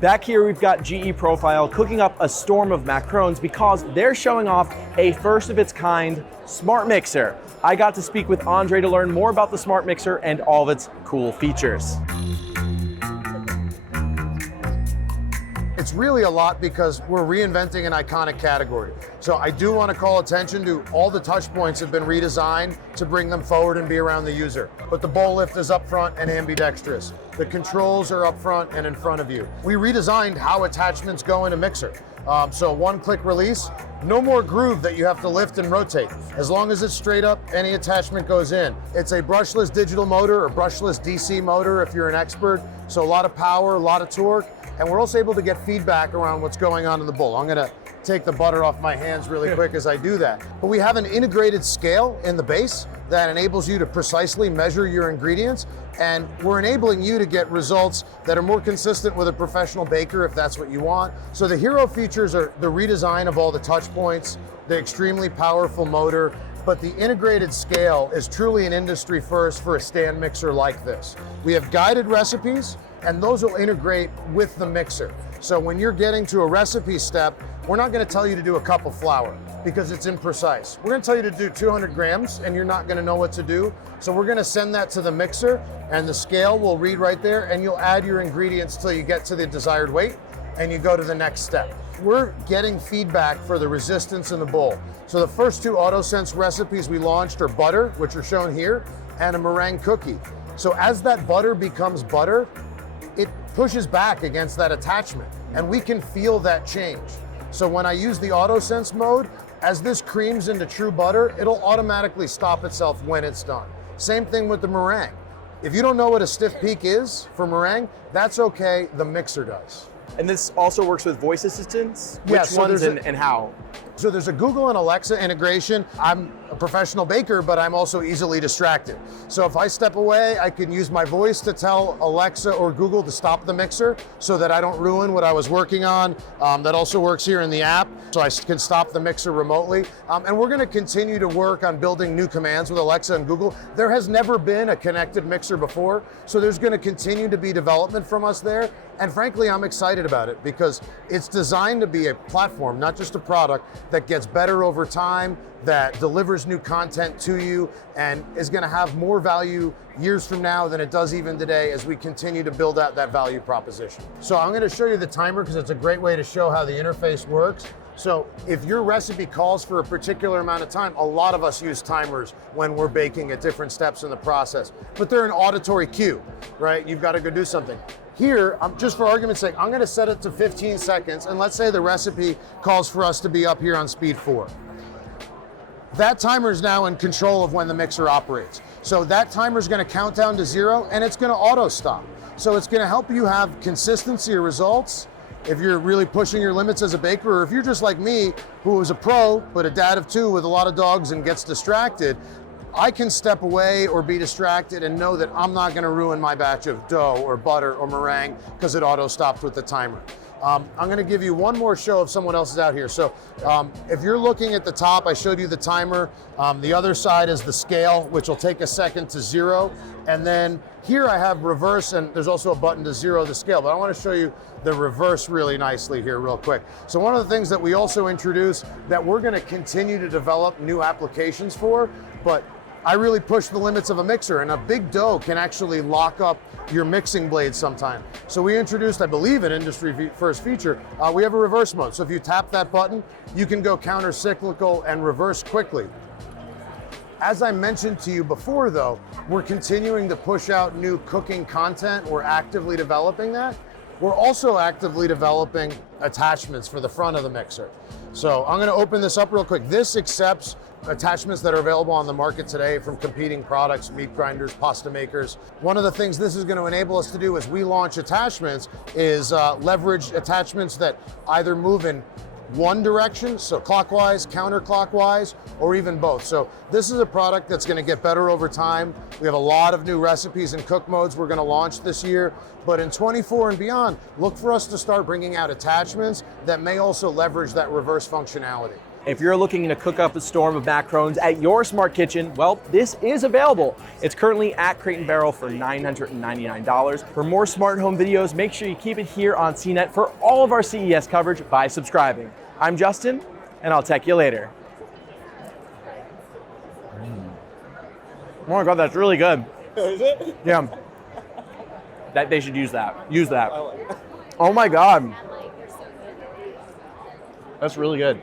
Back here we've got GE Profile cooking up a storm of macarons because they're showing off a first of its kind smart mixer. I got to speak with Andre to learn more about the smart mixer and all of its cool features. It's really a lot because we're reinventing an iconic category. So I do want to call attention to all the touch points have been redesigned to bring them forward and be around the user. But the bowl lift is up front and ambidextrous. The controls are up front and in front of you. We redesigned how attachments go in a mixer. So one-click release, no more groove that you have to lift and rotate. As long as it's straight up, any attachment goes in. It's a brushless digital motor or brushless DC motor if you're an expert. So a lot of power, a lot of torque, and we're also able to get feedback around what's going on in the bowl. I'm gonna take the butter off my hands really quick as I do that. But we have an integrated scale in the base that enables you to precisely measure your ingredients, and we're enabling you to get results that are more consistent with a professional baker if that's what you want. So the hero features are the redesign of all the touch points, the extremely powerful motor, but the integrated scale is truly an industry first for a stand mixer like this. We have guided recipes, and those will integrate with the mixer. So when you're getting to a recipe step, we're not gonna tell you to do a cup of flour because it's imprecise. We're gonna tell you to do 200 grams and you're not gonna know what to do. So we're gonna send that to the mixer and the scale will read right there and you'll add your ingredients till you get to the desired weight and you go to the next step. We're getting feedback for the resistance in the bowl. So the first two AutoSense recipes we launched are butter, which are shown here, and a meringue cookie. So as that butter becomes butter, it pushes back against that attachment and we can feel that change. So when I use the AutoSense mode, as this creams into true butter, it'll automatically stop itself when it's done. Same thing with the meringue. If you don't know what a stiff peak is for meringue, that's okay, the mixer does. And this also works with voice assistants? Yeah, Which ones and how? So there's a Google and Alexa integration. I'm a professional baker, but I'm also easily distracted. So if I step away, I can use my voice to tell Alexa or Google to stop the mixer so that I don't ruin what I was working on. That also works here in the app, so I can stop the mixer remotely. And we're gonna continue to work on building new commands with Alexa and Google. There has never been a connected mixer before, so there's gonna continue to be development from us there. And frankly, I'm excited about it because it's designed to be a platform, not just a product, that gets better over time, that delivers new content to you, and is gonna have more value years from now than it does even today as we continue to build out that value proposition. So I'm gonna show you the timer because it's a great way to show how the interface works. So if your recipe calls for a particular amount of time, a lot of us use timers when we're baking at different steps in the process, but they're an auditory cue, right? You've got to go do something. Here, just for argument's sake, I'm gonna set it to 15 seconds, and let's say the recipe calls for us to be up here on speed 4. That timer is now in control of when the mixer operates. So that timer is gonna count down to 0, and it's gonna auto stop. So it's gonna help you have consistency of results if you're really pushing your limits as a baker, or if you're just like me, who is a pro, but a dad of 2 with a lot of dogs and gets distracted, I can step away or be distracted and know that I'm not gonna ruin my batch of dough or butter or meringue because it auto stopped with the timer. I'm gonna give you one more show of someone else is out here. So if you're looking at the top, I showed you the timer. The other side is the scale, which will take a second to 0. And then here I have reverse, and there's also a button to 0 the scale, but I wanna show you the reverse really nicely here real quick. So one of the things that we also introduced that we're gonna continue to develop new applications for, but I really push the limits of a mixer, and a big dough can actually lock up your mixing blade sometime. So we introduced, I believe, an industry first feature. We have a reverse mode. So if you tap that button, you can go counter-cyclical and reverse quickly. As I mentioned to you before though, we're continuing to push out new cooking content. We're actively developing that. We're also actively developing attachments for the front of the mixer. So I'm gonna open this up real quick. This accepts attachments that are available on the market today from competing products, meat grinders, pasta makers. One of the things this is going to enable us to do as we launch attachments is leverage attachments that either move in one direction, so clockwise, counterclockwise, or even both. So this is a product that's going to get better over time. We have a lot of new recipes and cook modes we're going to launch this year, but in 24 and beyond, look for us to start bringing out attachments that may also leverage that reverse functionality. If you're looking to cook up a storm of macarons at your smart kitchen, well, this is available. It's currently at Crate & Barrel for $999. For more smart home videos, make sure you keep it here on CNET for all of our CES coverage by subscribing. I'm Justin, and I'll tech you later. Oh my God, that's really good. Is it? Yeah. That they should use that. Use that. Oh my God. That's really good.